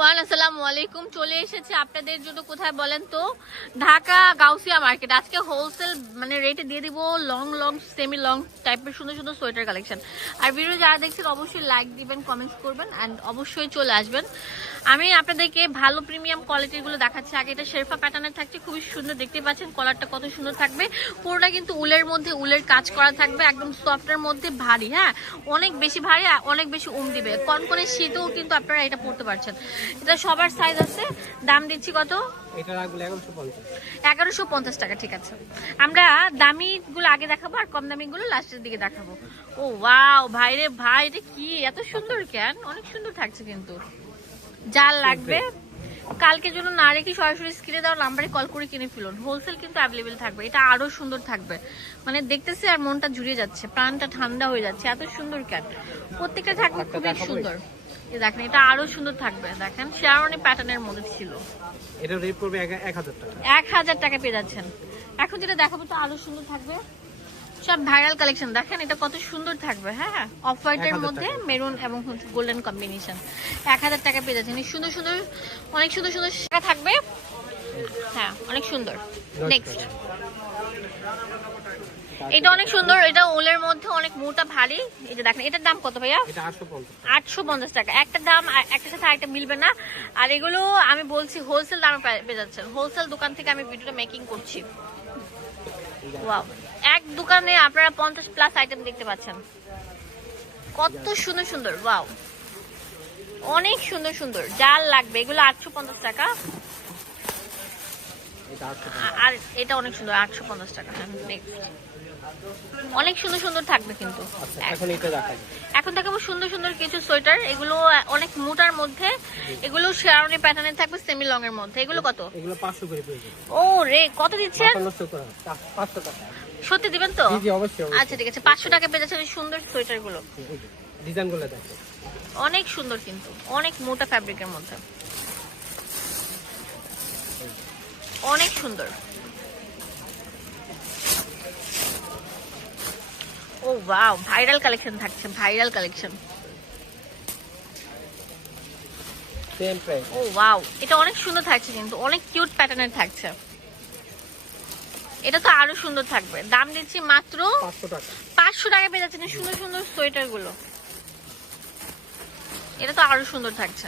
Everyone, আসসালামু আলাইকুম। চলে এসেছে আপনাদের জন্য কোথায় বলেন তো, ঢাকা গাউসিয়া মার্কেট। আজকে হোলসেল মানে রেটে দিয়ে দিব লং লং সেমি লং টাইপের সুন্দর সুন্দর সোয়েটার কালেকশন। আর ভিডিও যারা দেখছেন অবশ্যই লাইক দিবেন, কমেন্টস করবেন অ্যান্ড অবশ্যই চলে আসবেন। আমি আপনাদেরকে ভালো প্রিমিয়াম কোয়ালিটির গুলো দেখাচ্ছি। আগে এটা শেরফা প্যাটার্নের থাকছে, খুবই সুন্দর, দেখতে পাচ্ছেন কলারটা কত সুন্দর থাকবে। পুরোটা কিন্তু উলের মধ্যে উলের কাজ করা থাকবে, একদম সফটের মধ্যে ভারী। হ্যাঁ, অনেক বেশি ভারী, অনেক বেশি দিবে। কনকনে শীতেও কিন্তু আপনারা এটা পড়তে পারছেন। এটা সবার সাইজ আছে। দাম দিচ্ছি কত? এটা রাখলে 1150 টাকা। ঠিক আছে, আমরা দামি গুলো আগে দেখাবো আর কম দামি গুলো লাস্টের দিকে দেখাবো। ও ওয়াও ভাই রে ভাই, এটা কি এত সুন্দর, কেন অনেক সুন্দর থাকছে। কিন্তু যার লাগবে কালকের জন্য না রেখে সরাসরি স্ক্রিনে দেওয়া নাম্বারে কল করে কিনে ফেলুন। হোলসেল কিন্তু অ্যাভেলেবেল থাকবে। এটা আরো সুন্দর থাকবে, মানে দেখতেছি আর মনটা জুড়িয়ে যাচ্ছে, প্রাণটা ঠান্ডা হয়ে যাচ্ছে। এত সুন্দর ক্যাট, প্রত্যেকটা থাকবে খুবই সুন্দর। দেখেন এটা আরো সুন্দর থাকবে। দেখেন শেরওয়ানি প্যাটার্নের মধ্যে ছিল। এটা রেট পড়বে 1000 টাকা। 1000 টাকা পেয়ে যাচ্ছেন। এখন যেটা দেখাবো তো আরো সুন্দর থাকবে, সব ভাইরাল কালেকশন। দেখেন এটা কত সুন্দর থাকবে। হ্যাঁ, অফ হোয়াইটের মধ্যে মেরুন এবং গোল্ডেন কম্বিনেশন। 1000 টাকা পেয়ে যাচ্ছেন। সুন্দর সুন্দর, অনেক সুন্দর সুন্দর থাকবে। হ্যাঁ, অনেক সুন্দর। নেক্সট, এটা অনেক সুন্দর। এটা উলের মধ্যে অনেক মোটা ভারী। এই যে দেখেন, এটার দাম কত ভাইয়া? এটা 850। 850 টাকা। একটা দাম একটার সাথে আরেকটা মিলবে না। আর এগুলো আমি বলছি হোলসেল দামে পেয়ে যাচ্ছেন। হোলসেল দোকান থেকে আমি ভিডিওটা মেকিং করছি। ওয়াও, এক দোকানে আপনারা 50+ আইটেম দেখতে পাচ্ছেন। কত সুন্দর সুন্দর, ওয়াও অনেক সুন্দর সুন্দর। যার লাগবে এগুলো 850 টাকা। আর এটা অনেক সুন্দর, 850 টাকা। হ্যাঁ, নেক্সট, অনেক সুন্দর সুন্দর থাকবে কিন্তু। এখন দেখাবো সুন্দর সুন্দর কিছু সোয়েটার। এগুলো অনেক মোটার মধ্যে, এগুলো শেরওয়ানি প্যাটার্নের থাকবে, সেমি লং এর মধ্যে। এগুলো কত? এগুলো 500 করে পেয়ে যাবেন। ও রে, কত দিচ্ছেন? 500 টাকা। সত্যি দিবেন তো? জি জি, অবশ্যই। আচ্ছা ঠিক আছে, 500 টাকা পেয়ে যাচ্ছেন এই সুন্দর সোয়েটার গুলো। ডিজাইনগুলো দেখো, অনেক সুন্দর কিন্তু, অনেক মোটা ফ্যাব্রিকের মধ্যে, অনেক সুন্দর। ও ওয়াও, ভাইরাল কালেকশন থাকছে, viral collection. Same price. Oh wow, এটা অনেক সুন্দর থাকছে কিন্তু, অনেক কিউট প্যাটার্নের থাকছে। এটা তো আরো সুন্দর থাকবে। দাম দিচ্ছি মাত্র 500 টাকা। 500 টাকা পেয়ে যাচ্ছেন এই সুন্দর সুন্দর সোয়েটার গুলো। এটা তো আরো সুন্দর থাকছে।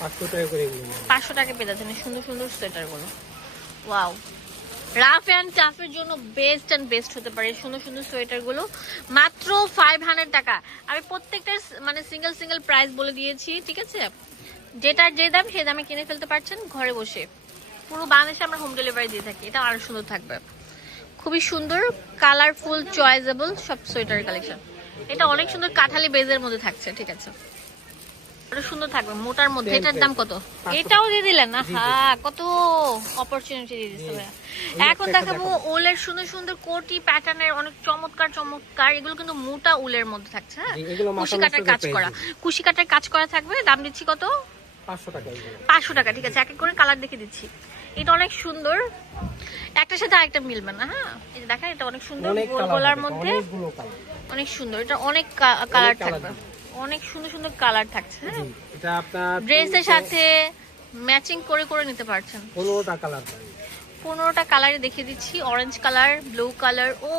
500 টাকা করে এগুলো। 500 টাকা পেয়ে যাচ্ছেন এই সুন্দর সুন্দর সোয়েটার গুলো। ওয়াও, রাফ এন্ড টাফের জন্য বেস্ট এন্ড বেস্ট হতে পারে সুন্দর সুন্দর সোয়েটার গুলো। মাত্র 500 টাকা। আমি প্রত্যেকটা মানে সিঙ্গেল সিঙ্গেল প্রাইস বলে দিয়েছি, ঠিক আছে? যেটার যে দাম সেই দামে কিনে ফেলতে পারছেন ঘরে বসে। পুরো বাংলাদেশে আমরা হোম ডেলিভারি দিয়ে থাকি। এটা আরো সুন্দর থাকবে, খুবই সুন্দর, কালারফুল, চয়েসেবল সব সোয়েটার কালেকশন। এটা অনেক সুন্দর কাঠালি বেজের মধ্যে থাকছে, ঠিক আছে? আরো সুন্দর থাকবে মোটার মধ্যে। এটার দাম কত? এটাও দিয়ে দিলেন না? হ্যাঁ, কত অপরচুনিটি দিয়ে দিচ্ছে ভাইয়া। এখন দেখাবো উলের সুন্দর সুন্দর কোটি প্যাটার্নের, অনেক চমৎকার চমৎকার। এগুলো কিন্তু মোটা উলের মধ্যে থাকছে। হ্যাঁ, কুশি কাটার কাজ করা, কুশি কাটার কাজ করা থাকবে। দাম দিচ্ছি কত? 500 টাকা। 500 টাকা। ঠিক আছে, এক এক করে কালার দেখে দিচ্ছি। এটা অনেক সুন্দর, একটার সাথে আরেকটা মিলবে না। হ্যাঁ, এই যে দেখেন, এটা অনেক সুন্দর, গোল গোলার মধ্যে অনেক সুন্দর। এটা অনেক কালার থাকবে, অনেক সুন্দর সুন্দর কালার থাকছে। হ্যাঁ, এটা আপনার ড্রেসের সাথে ম্যাচিং করে করে নিতে পারছেন। 15টা কালার। 15টা কালারে দেখিয়ে দিচ্ছি। Orange colour, blue colour. ও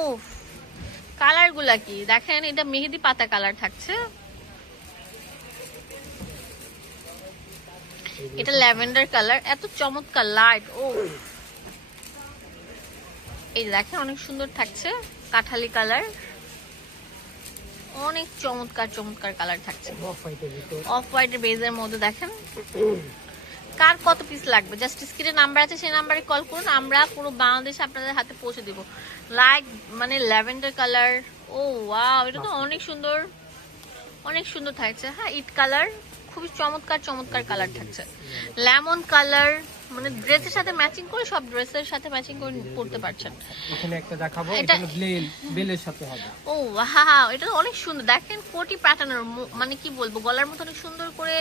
কালার গুলা কি দেখেন, এটা মেহেদি পাতা কালার থাকছে, এটা ল্যাভেন্ডার কালার। এত চমৎকার লাইট। ও এই দেখেন, অনেক সুন্দর থাকছে, কাঠালি কালার। অনেক চমৎকার চমৎকার কালার থাকছে। অফ হোয়াইটের বেজের মধ্যে দেখেন। কার কত পিস লাগবে জাস্ট স্ক্রিনে নাম্বার আছে, সেই নাম্বারে কল করুন। আমরা পুরো বাংলাদেশে আপনাদের হাতে পৌঁছে দিব। লাইট মানে ল্যাভেন্ডার কালার। ও ওয়াও, এটা তো অনেক সুন্দর, অনেক সুন্দর থাকছে। হ্যাঁ, ইট কালার, খুবই চমৎকার চমৎকার কালার থাকছে। লেমন কালার, মানে ড্রেসের সাথে ম্যাচিং করে, সব ড্রেসের সাথে ম্যাচিং করে পড়তে পারছেন। এখানে একটা দেখাবো, এটা বেলের সাথে হবে। ও ওয়াও, এটা অনেক সুন্দর। দেখেন কোটি প্যাটার্নের, মানে কি বলবো, গলার মতো অনেক সুন্দর করে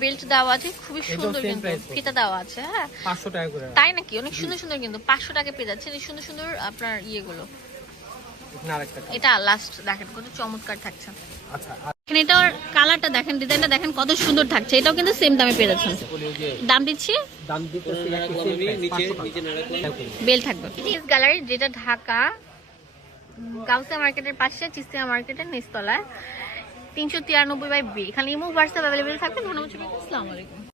বেল্ট দেওয়া আছে, খুবই সুন্দর কিন্তু ফিতা দেওয়া আছে। হ্যাঁ, 500 টাকা করে। তাই নাকি? অনেক সুন্দর সুন্দর কিন্তু 500 টাকা পেয়ে যাচ্ছেন এই সুন্দর সুন্দর আপনার ইয়েগুলো। এটা লাস্ট দেখেন কত চমৎকার থাকছে। আচ্ছা, এটার কালারটা দেখেন, ডিজাইনটা দেখেন কত সুন্দর থাকছে। এটাও কিন্তু সেম দামে পেয়ে যাচ্ছেন। দাম দিচ্ছি, দাম দিতেছি বেল থাকবে। চিজ গ্যালারি, যেটা ঢাকা গাউসিয়া মার্কেটের পাশে, চিস্তিয়া মার্কেটের নিচতলায়, 393/B। এখানে ইমো হোয়াটসঅ্যাপ অ্যাভেলেবেল থাকবে। ধন্যবাদ, আসসালামু আলাইকুম।